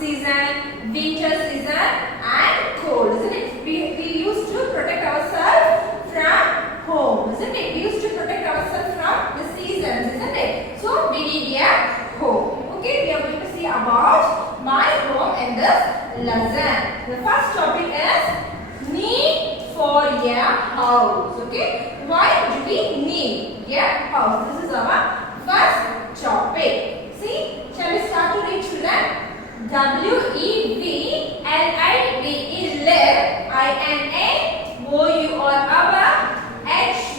season, winter season and cold, isn't it? We used to protect ourselves from home, isn't it? We used to protect ourselves from the seasons, isn't it? So we need a home. Okay, we are going to see about my home in this lesson. The first topic is need for a house. Okay, why do we need a house? This is our first topic. See, shall we start to read, children? WEVLIVE, live, INA, OU or our, HOUS,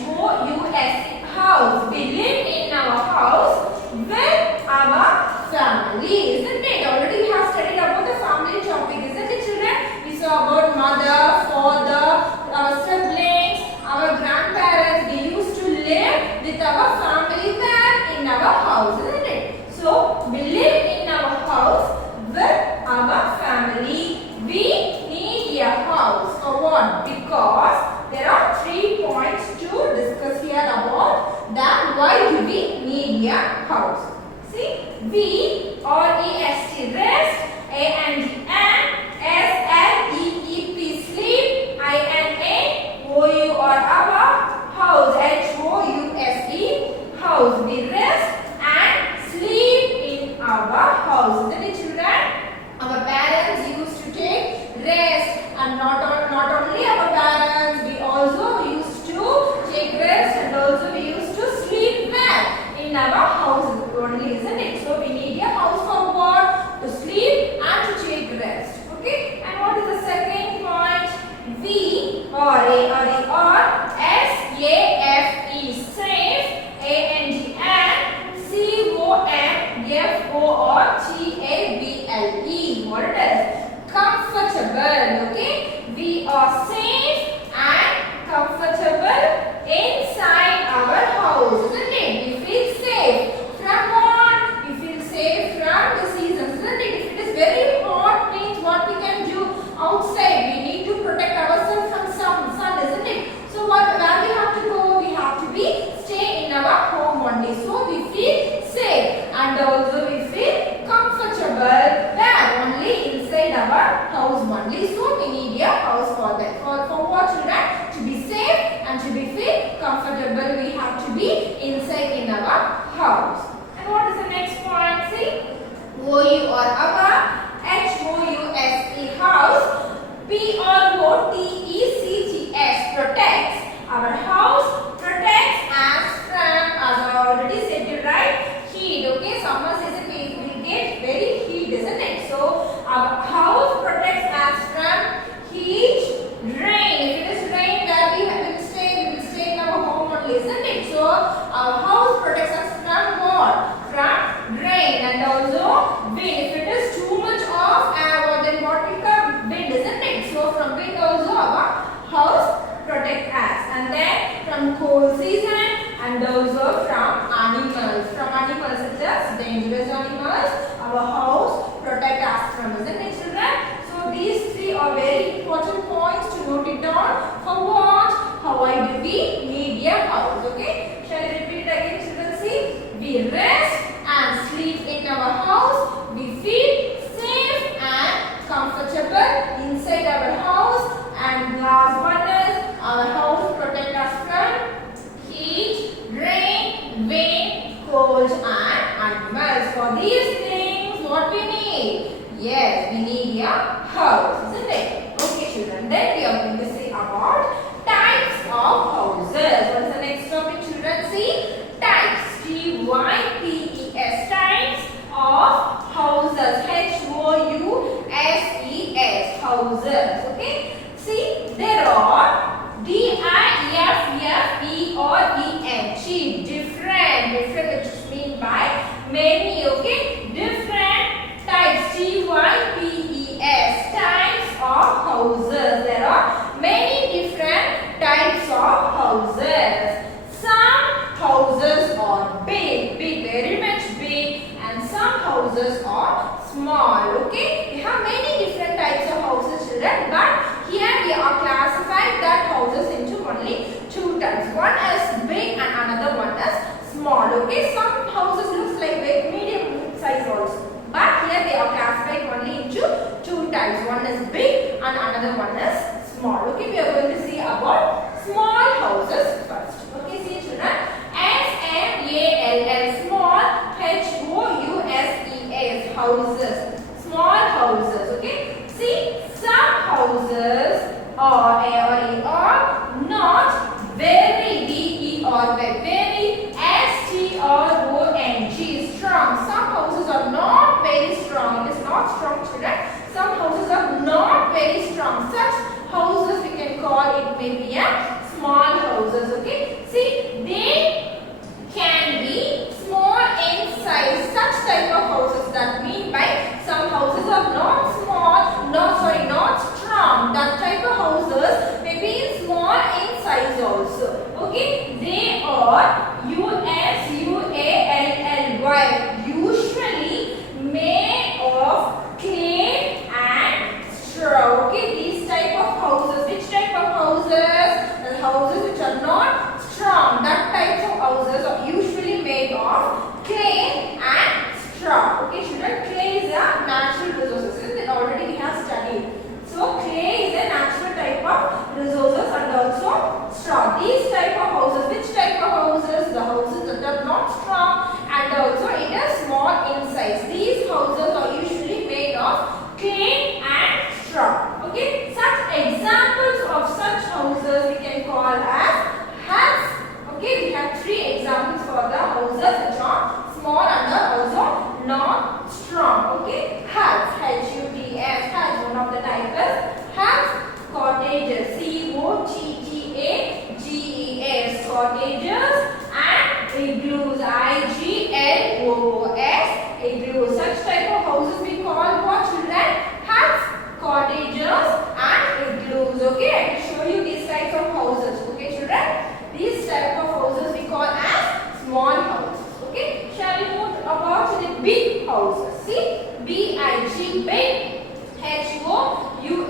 house. We live in our house with our family, isn't it? Already we have studied about the family topic, isn't it, children? We saw about mother, father, our siblings, our grandparents. We used to live with our family there in our house, isn't it? So we live in our house with our family. We need a house. For what? Because there are 3 points to discuss here about that. Why do we need a house? See, V or EST, rest, AND, sleep, INA, OU or our, house, HOUSE, house. We rest and sleep in our house. Isn't it, children? Our parents used to take rest, and not only our parents, we also used to take rest, and also we used to sleep well in our house only, isn't it? So we need a house for what? To sleep and to take rest. Okay? And what is the second point? V or A or E or SAFE, safe, AND, what it is? Comfortable. Okay? We are safe and comfortable inside our house, isn't it? We feel safe. From what? We feel safe from the seasons, isn't it? If it is very hot, means what we can do outside? We need to protect ourselves from sun, isn't it? So where we have to go? We have to stay in our home only. So we feel safe and also we feel comfortable there only inside our house only. So we need a house for that. For what, children? To be safe and to be feel comfortable, we have to be inside in our house. And what is the next point? See, OU or our, HOUSE, house, PROTECTS, protects. Our house protects us from, as I already said it, right? Heat. Okay, summer season we get very heat, isn't it? So our house protects us from heat, rain. If it is rain, where we will stay in our home only, isn't it? So our house protects us from what? From rain, and also wind. If it is too much of air, then what will come? Wind, isn't it? So from wind also our house protect us. And then from cold season and also from animals. From animals such as dangerous animals, our house protect us from, isn't it, children? So these 3 are very important points to note it down. For what? Why do we need a house? Okay? Shall I repeat it again, children? See, we rest and sleep in our house. We feel safe and comfortable inside our house. And last one is our house protect us from heat, rain, wind, cold and animals. For these things, what we need? Yes, we need a house, isn't it? Okay, children. Then we are going to say about types of houses. What is the next topic, children? See, types. TYPES, types of houses. HOUSES, houses. Okay. See, there are DIFFE or ENG, different, which is mean by many. Okay, different types. TYPES, types of houses. There are many different types of houses. Some houses are big, very much big, and some houses are small. Okay, we have many different types of houses, children, but here we are classified that houses into only 2 types. One is big and another one is small. Okay, some houses looks like big, medium size also, but here they are classified only into houses, small houses. Okay, see, some houses are not very very strong. Some houses are not very strong. It is not strong, children. Some houses are not very strong. Such houses we can call it maybe a small houses. Okay, see, they can be small in size. Such type of houses, that mean by some houses are not small, not strong. That type of houses may be small in size also. Okay, they are USUALLY, usually made of clay and straw. Okay, these type of houses. Which type of houses? The houses which are not strong. That type of houses are usually made of clay and straw. Okay, children, clay is a natural resource. Already we have studied. So clay is a natural type of resources and also straw. These type of houses, which type of houses? The houses that are not strong and also it is small in size. These houses are usually made of clay and straw. Okay, such examples of such houses we can call as huts. Okay, we have three examples for the houses which are small and are also not strong. Okay, huts, H-U-T-S, huts, one of the types is huts. Cottages, C-O-T-T-A-G-E-S, cottages, and igloos, I-G-L-O-O-S, igloos. Such type of houses we call what, children? Huts, cottages, and igloos. Okay, I will show you these types of houses. Okay, children, these type of houses we call as small houses. Okay, shall we move about to the big houses? See, B-I-G, big, H-O-U-S-E-S,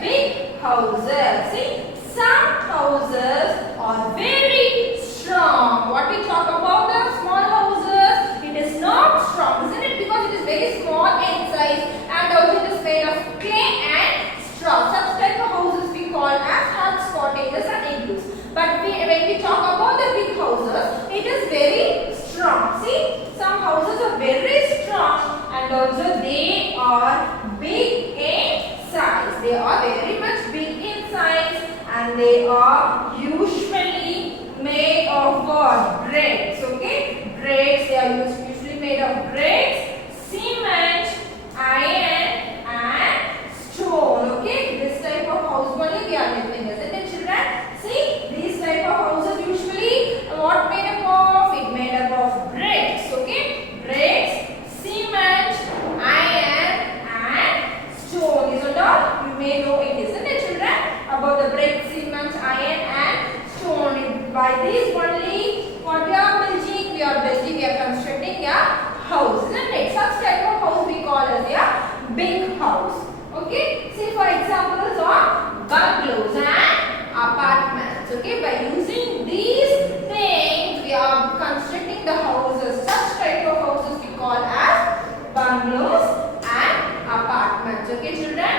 big houses. See, some houses are very strong. What we talk about the small houses, it is not strong, isn't it? Because it is very small in size and also it is made of clay and straw. Such type of houses we call as huts, cottages, and igloos. But when we talk about the big houses, it is very strong. See, some houses are very strong and also they are big in size. They are very much big in size and they are usually made of what? Bricks. Okay, bricks. They are usually made of bricks, cement, iron, and stone. Okay, this type of house only we are living, isn't it, children? See, these type of houses usually what made up of? It made up of bricks. Okay, bricks, cement, iron, and stone. These are all you may know it, isn't it, children? About the bricks, cement, iron, and stone. By these only what we are building? We are constructing a house, isn't it? Such type of house we call as a big house. Okay, see for examples of bungalows and apartments. Okay, by using these things we are constructing the houses. Such type of houses we call as bungalows and apartments. Okay, children,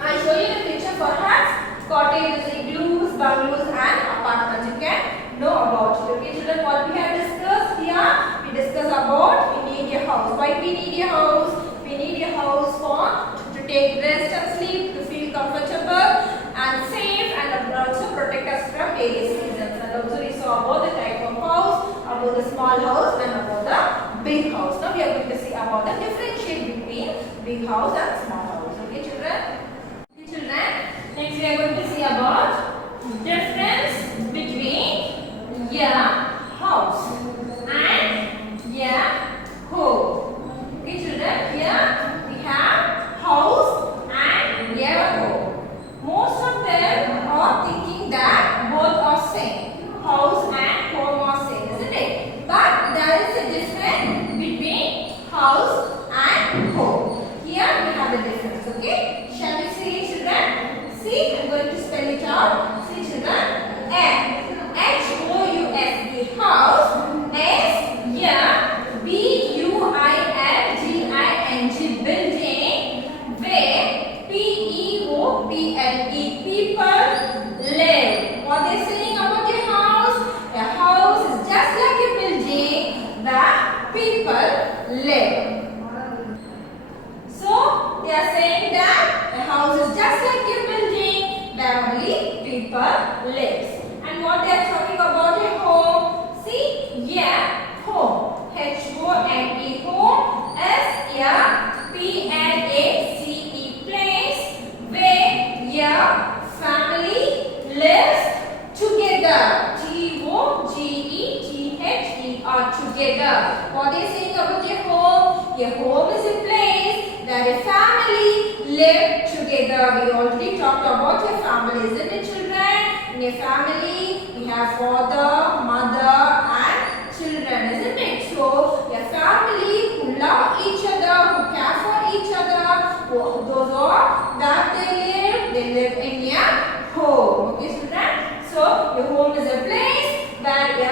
I show you the picture for huts, cottages, igloos, bungalows, and apartments. You can know about it. Okay, children, what we have discussed here, we discuss about we need a house. Why we need a house? We need a house for to take rest and sleep, to feel comfortable and safe, and also protect us from various seasons. And also we saw about the type of house, about the small house, and about the big house. Now we are going to see about the differentiate between big house and small house. Okay, children? Okay, children. Next we are going to see about difference between a house and a home. Okay, children. Here we have house and a home. Most of them are thinking that both are same. House and home are same, isn't it? But there is a difference between house and home. Here we have the difference. Okay? Shall we see it, children? See, I am going to spell it out. See, children. H-O-U-S-E together. What they saying about a home? A home is a place where a family live together. We already talked about a family, isn't it, children? In a family, we have father, mother, and children, isn't it? So, a family who love each other, who care for each other, those are that they live in a home. Okay, children? So, a home is a place where a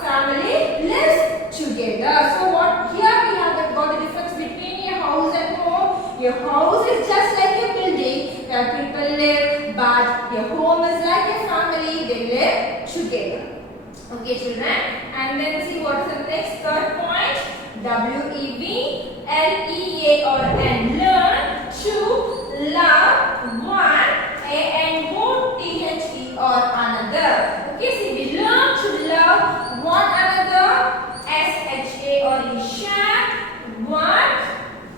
family lives together. So, what here we have got the difference between a house and home. A house is just like a building where people live, but a home is like a family, they live together. Okay, children, and then see what is the next third point. WEV, LEA or N. Learn to love one, ANOTHE or another. Okay, see we learn to love one another, SHA or E. Share, one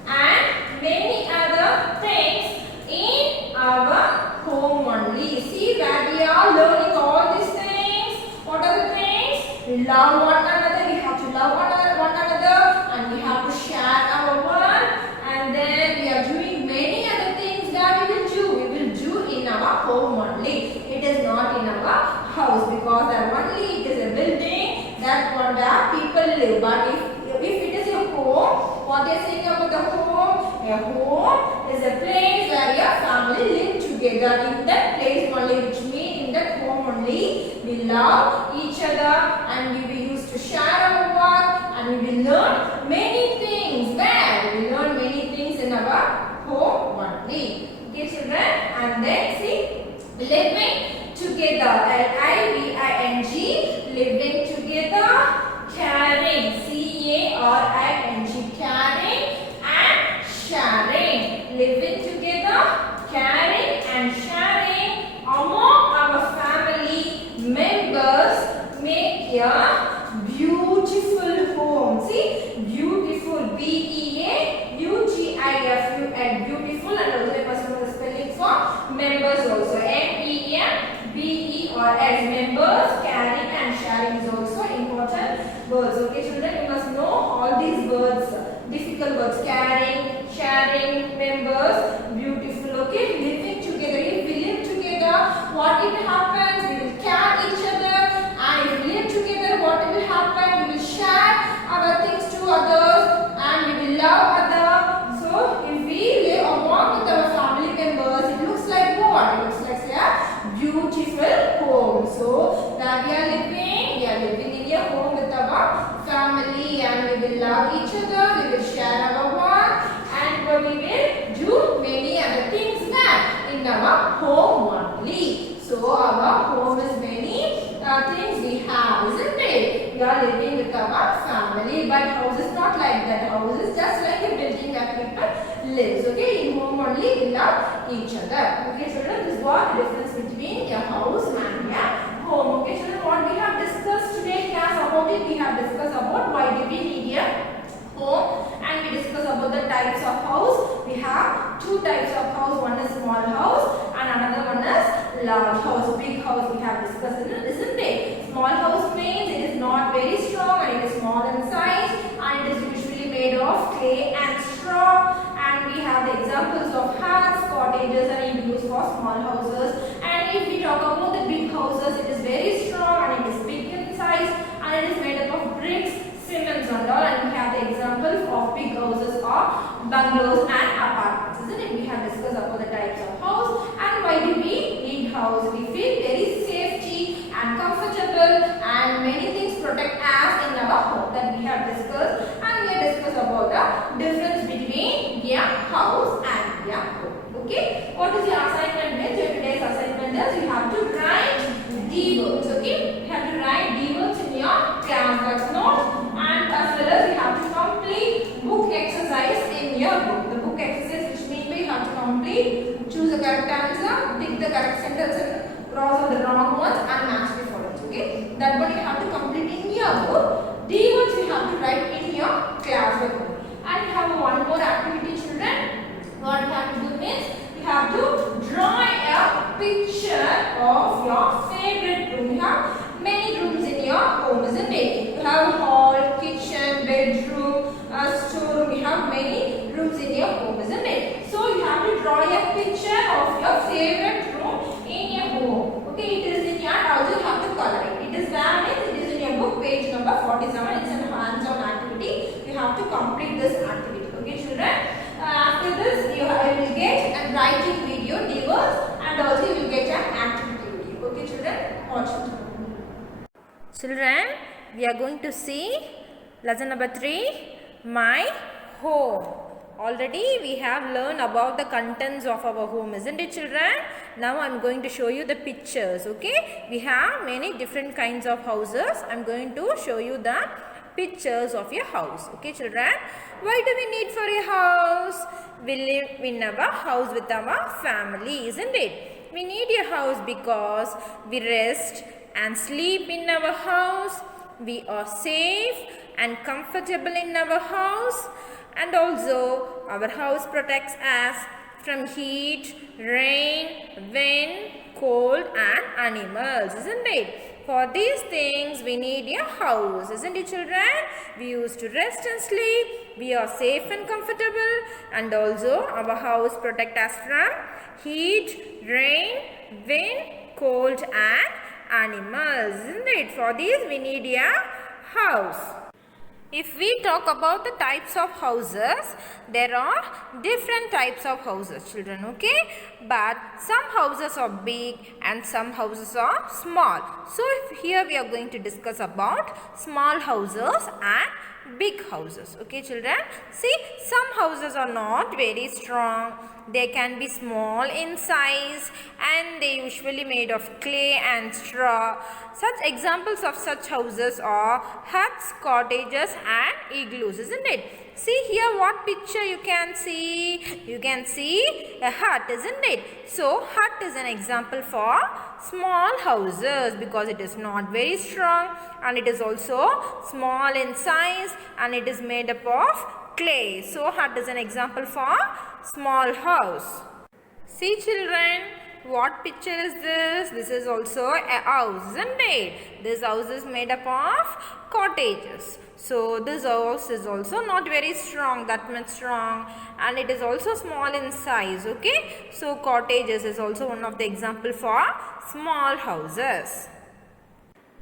and many other things in our home only. See where we are learning all these things. What are the things? We love one another. We have to love one another, and we have to share our one. And then we are doing many other things that we will do. We will do in our home only. It is not in our house because there only it is a building that one where people live. But if it is a home, what they are saying about the home? A home is a place where your family live together. In that place only, which means in that home only, we love each other and we will use to share our work and we will learn many things. Where? We will learn many things in our home only. Okay, children? And then see, living together. LIVING, living together. Caring, CARING, caring and sharing. Living together, caring and sharing among our family members make a beautiful home. See, beautiful, BEAUTIFUL, beautiful, and also you must know the spelling for members also. MEMBERS, members, caring and sharing is also important words. Okay, children, you must know all these words, difficult words: caring, sharing, members, beautiful. Okay, living together. If we live together, what it happens? We will care each other, and if we live together, what will happen? We will share our things to others, and we will love others. So, if we live along with our family members, it looks like what? It looks like a beautiful home. So, that we are living in a home with our family, and we will love each other, we will share our work, and we will do many other things in our home only. So, our home is many things we have, isn't it? We are living with our family, but house is not like that. House is just like a building where people lives. Okay, in home only we love each other. Okay, children, this is what the difference between a house and a home. Okay, children, what we have discussed today class about it, we have discussed about why do we need a home, and we discussed about the types of house. We have two types of house. One is small house and another one is large house, big house. We have discussed, isn't it? Small house means it is not very strong and it is small in size, and it is usually made of clay and straw. And we have the examples of huts, cottages, and igloos for small houses. And if we talk about the big houses, it is very strong and it is big in size, and it is made up of bricks, cements and all. And we have the examples of big houses or bungalows and apartments, isn't it? We have discussed about the types of house and why do we need house. We feel very safety and comfortable, and many things protect us in our home, that we have discussed. And we have discussed about the difference between a house and a home. Okay, what is your assignment? Today's assignment is you have to write D words. Okay, you have to write D words in your class box note, and as well as you have to complete book exercise in your book. The book exercise, which means you have to complete, choose the correct answer, pick the correct sentence and cross out the wrong ones and match the following. Okay, that what you have to complete in your book. D words you have to write in your class book. And you have one more activity, children. What you have to do is you have to draw a picture of your favorite room. You have many rooms in your home, isn't it? You have a hall, example, it's a hands-on activity. You have to complete this activity. Okay, children. After this, you will get a writing video, diverse, and also you will get an activity video. Okay, children. Watch it. Children, we are going to see lesson number 3, my home. Already we have learned about the contents of our home, isn't it, children? Now I am going to show you the pictures. Okay, we have many different kinds of houses. I am going to show you the pictures of your house. Okay, children, why do we need for a house? We live in our house with our family, isn't it? We need a house because we rest and sleep in our house. We are safe and comfortable in our house, and also our house protects us from heat, rain, wind, cold and animals, isn't it? For these things we need a house, isn't it, children? We used to rest and sleep, we are safe and comfortable, and also our house protects us from heat, rain, wind, cold and animals, isn't it? For these we need a house. If we talk about the types of houses, there are different types of houses, children, okay? But some houses are big and some houses are small. So here we are going to discuss about small houses and big houses, okay, children? See, some houses are not very strong. They can be small in size and they usually made of clay and straw. Such examples of such houses are huts, cottages and igloos, isn't it? See here what picture you can see. You can see a hut, isn't it? So hut is an example for small houses because it is not very strong and it is also small in size and it is made up of clay. So hut is an example for small house. See children, what picture is this? This is also a house, isn't it? This house is made up of cottages. So this house is also not very strong, that much strong, and it is also small in size, okay? So cottages is also one of the example for small houses.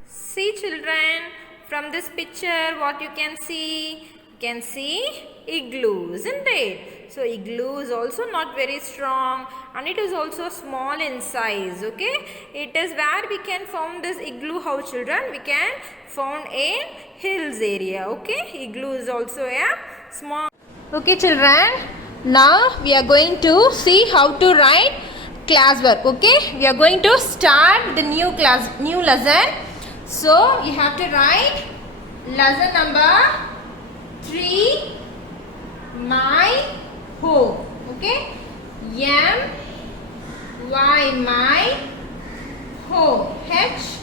See children, from this picture what you can see? You can see igloo, isn't it? So igloo is also not very strong and it is also small in size, okay? It is where we can found this igloo house, children. We can found in hills area, okay? Igloo is also a small. Okay, children. Now we are going to see how to write classwork, okay? We are going to start the new lesson. So you have to write lesson number 3, my home, okay? M Y, my home. H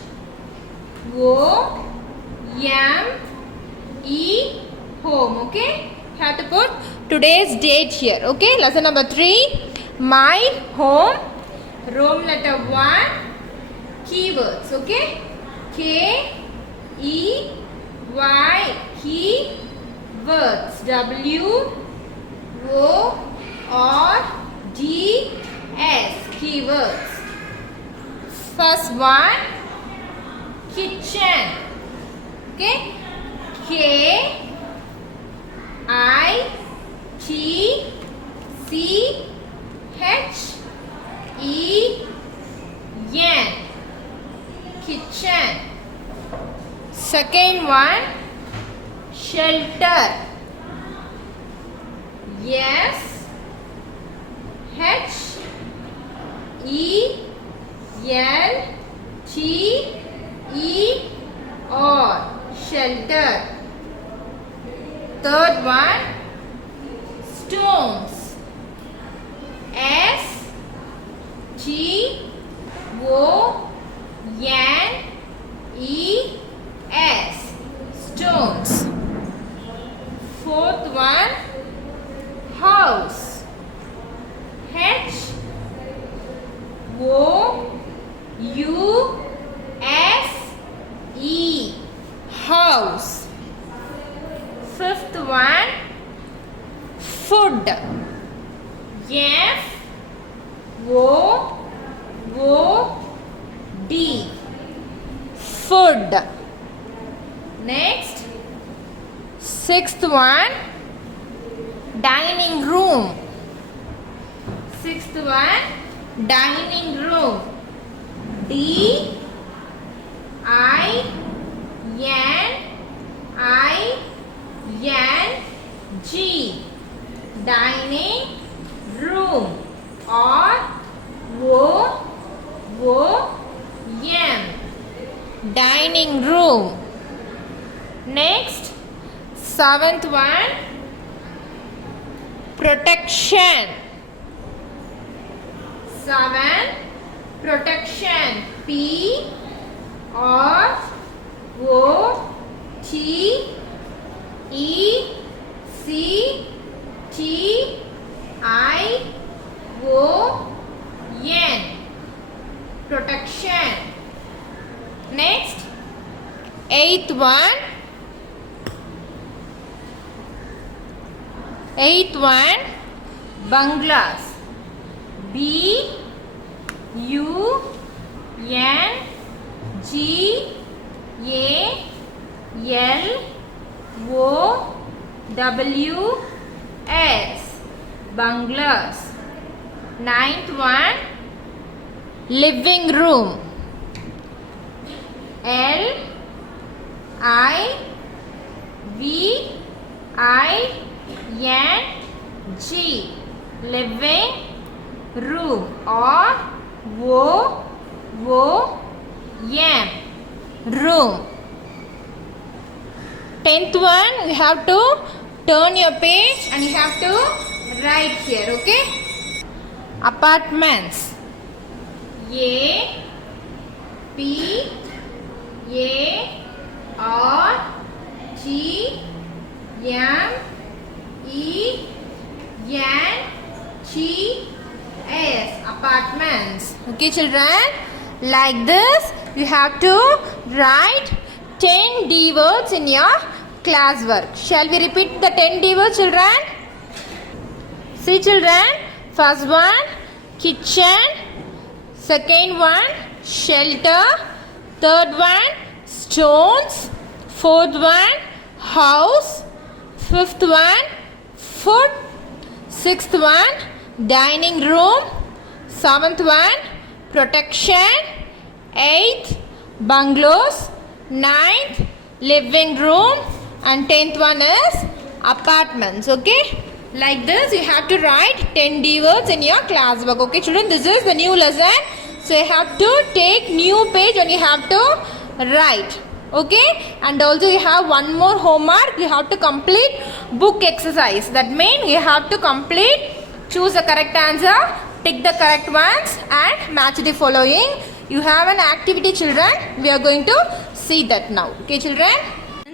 O M E, home, okay? Have to put today's date here, okay? Lesson number 3, my home. Roman letter 1, keywords, okay? K E Y, key words. W O R D S, keywords. First one, kitchen, okay? K I T C H E N, kitchen. Second one, shelter. S H E L T E R, shelter. Third one, stones. S T O N E S, stones. Fourth one, house. H O U S E, house. Fifth one, food. F O D, food. Next, Sixth one, dining room. Sixth one, dining room. D I N I N G, dining room, or O-O-M, dining room. Next, seventh one, protection. Seven, protection. P R O T E C T I O N, protection. Next, eighth one, bungalows. B U N G A L O W S, bungalows. Ninth one, living room. L I V I N G, living room, or O-O-M, room. Tenth one, you have to turn your page and you have to write here, okay? Apartments. A P A R T M E N T S, apartments. Okay, children, like this you have to write 10 D words in your classwork. Shall we repeat the 10 D words, children? See, children, first one, kitchen. Second one, shelter. Third one, stones. Fourth one, house. Fifth one, food. Sixth one, dining room. Seventh one, protection. Eighth, bungalows. Ninth, living room. And 10th one is apartments. Okay, like this you have to write 10 D words in your class work. Okay, children, this is the new lesson, so you have to take new page and you have to write. Okay, and also you have one more homework. You have to complete book exercise. That means you have to complete, choose the correct answer, tick the correct ones and match the following. You have an activity, children. We are going to see that now. Okay, children?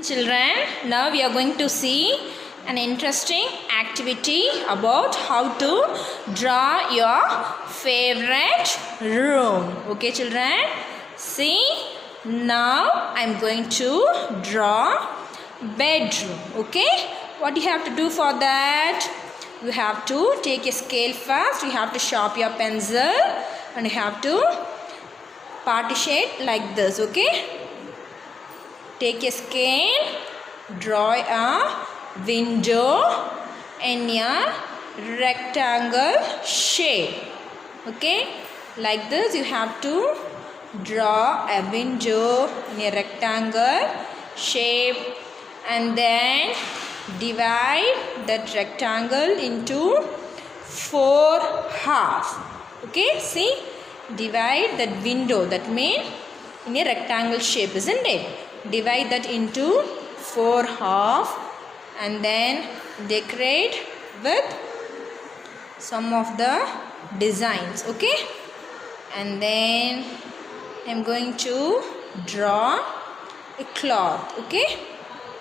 Children, now we are going to see an interesting activity about how to draw your favorite room. Okay, children? See, now I am going to draw bedroom. Okay, what you have to do for that? You have to take a scale first. You have to sharpen your pencil and you have to partition like this. Okay, take a scale, draw a window in a rectangle shape. Okay, like this you have to draw a window in a rectangle shape and then divide that rectangle into 4 halves. Okay, see, divide that window, that means in a rectangle shape, isn't it? Divide that into 4 halves and then decorate with some of the designs. Okay, and then I am going to draw a cloth. Okay,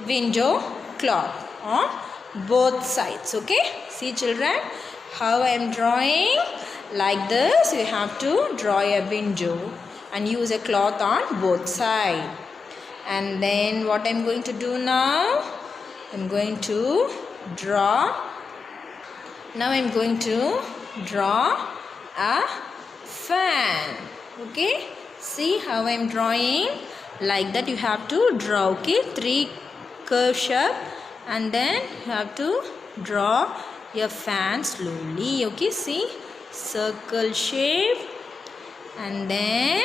window cloth on both sides. Okay, see, children, how I am drawing. Like this you have to draw a window and use a cloth on both sides. And then what I am going to do now, I am going to draw a fan. Okay, see how I am drawing. Like that you have to draw. Okay, 3 curved shape and then you have to draw your fan slowly. Okay, see, circle shape, and then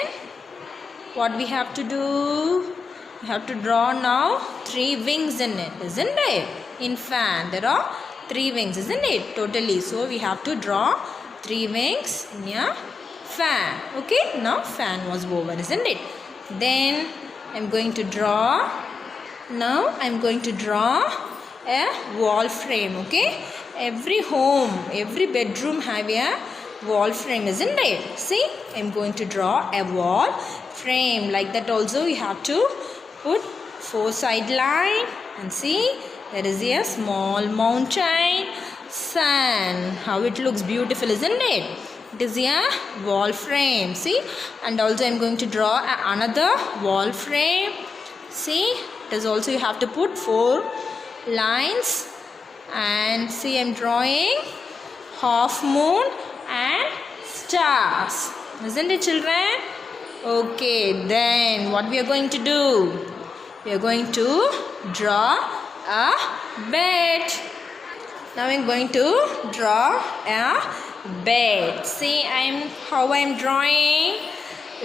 what we have to do, we have to draw now 3 wings in it, isn't it? In fan there are 3 wings, isn't it, totally? So we have to draw 3 wings in your fan. Okay, now fan was woven, isn't it? Then I'm going to draw, now I'm going to draw a wall frame. Okay, every home, every bedroom have a wall frame, isn't it? See, I'm going to draw a wall frame. Like that also you have to put 4 side line, and see, there is a small mountain, sun. How it looks beautiful, isn't it? It is a wall frame. See, and also I'm going to draw another wall frame. See, it is also you have to put 4 lines, and see, I'm drawing half moon and stars, isn't it, children? Okay, then what we are going to do? We are going to draw a bed. Now I'm going to draw a bed. See, how I'm drawing,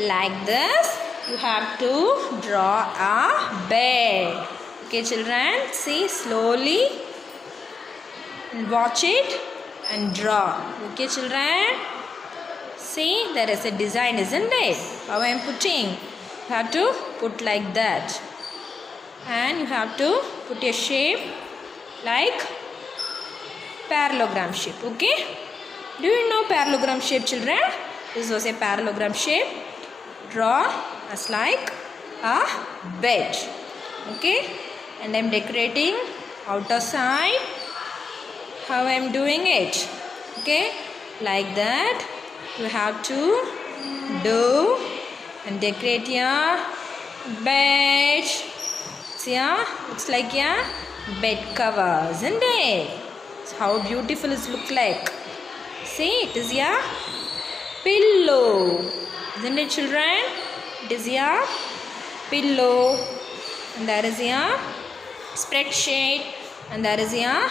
like this. You have to draw a bed. Okay, children, see, slowly watch it and draw. Okay, children, see, there is a design, isn't it? How I am putting, you have to put like that, and you have to put a shape like parallelogram shape. Okay, do you know parallelogram shape, children? This was a parallelogram shape. Draw as like a bed. Okay, and I am decorating outer side. How I am doing it? Okay, like that you have to do and decorate your bed. See, yeah, looks like a bed cover, isn't it? So how beautiful it looks like. See, it is a pillow, isn't it, children? It is a pillow, and there is a spreadsheet, and there is a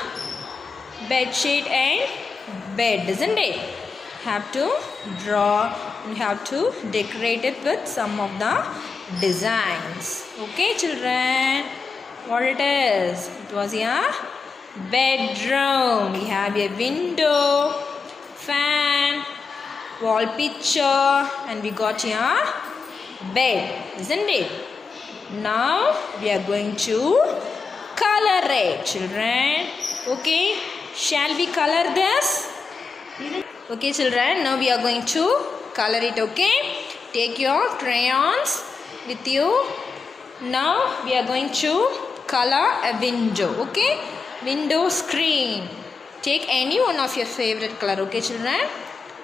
bed sheet and bed, isn't it? Have to draw, you have to decorate it with some of the designs. Okay, children, what it is? It was a bedroom. We have a window, fan, wall picture, and we got a bed, isn't it? Now we are going to color it, children. Okay, shall we color this? Okay, children, now we are going to color it. Okay, take your crayons with you. Now we are going to color a window. Okay, window screen. Take any one of your favorite color. Okay, children,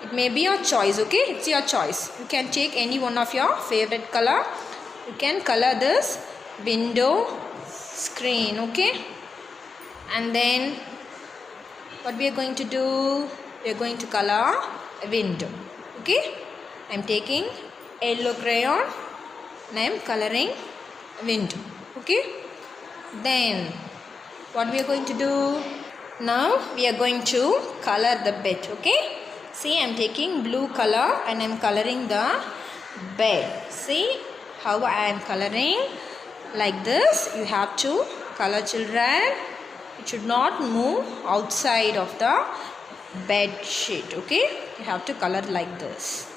it may be your choice. Okay, it's your choice. You can take any one of your favorite color. You can color this window screen. Okay, and then what we are going to do, we are going to color a window. Okay, I am taking yellow crayon and I am coloring a window. Okay, then what we are going to do, now we are going to color the bed. Okay, see, I am taking blue color and I am coloring the bed. See how I am coloring, like this you have to color, children. It should not move outside of the bed sheet. Okay, you have to color like this.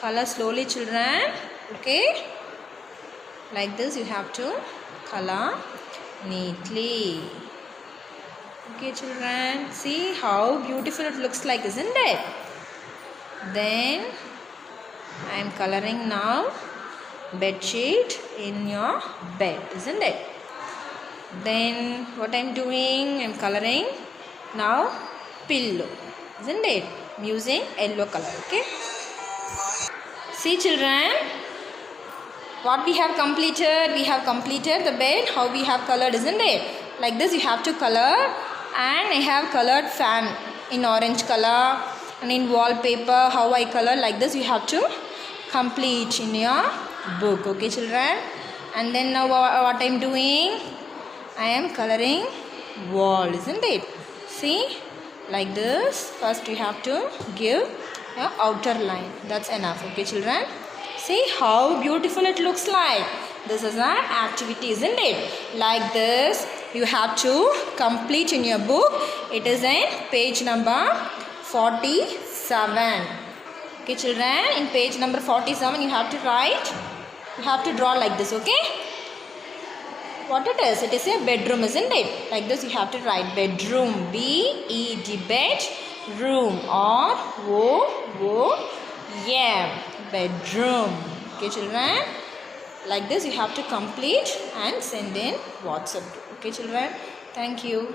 Color slowly, children. Okay, like this you have to color neatly. Okay, children, see how beautiful it looks like, isn't it? Then I am coloring now bed sheet in your bed, isn't it? Then what I am doing, I am coloring now pillow, isn't it? I am using yellow color. Okay, see, children, what we have completed, we have completed the bed, how we have colored, isn't it? Like this you have to color, and I have colored fan in orange color, and in wallpaper how I color, like this you have to complete in your book. Okay, children, and then now what I am doing, I I am coloring wall, isn't it? See, like this. First you have to give a outer line. That's enough. Okay, children. See how beautiful it looks like. This is an activity, isn't it? Like this, you have to complete in your book. It is in page number 47. Okay, children. In page number 47, you have to write. You have to draw like this. Okay. What it is? It is a bedroom, isn't it? Like this, you have to write bedroom. B-E-D, bed, room, or O-O-M, bedroom. Okay, children? Like this, you have to complete and send in WhatsApp. Okay, children? Thank you.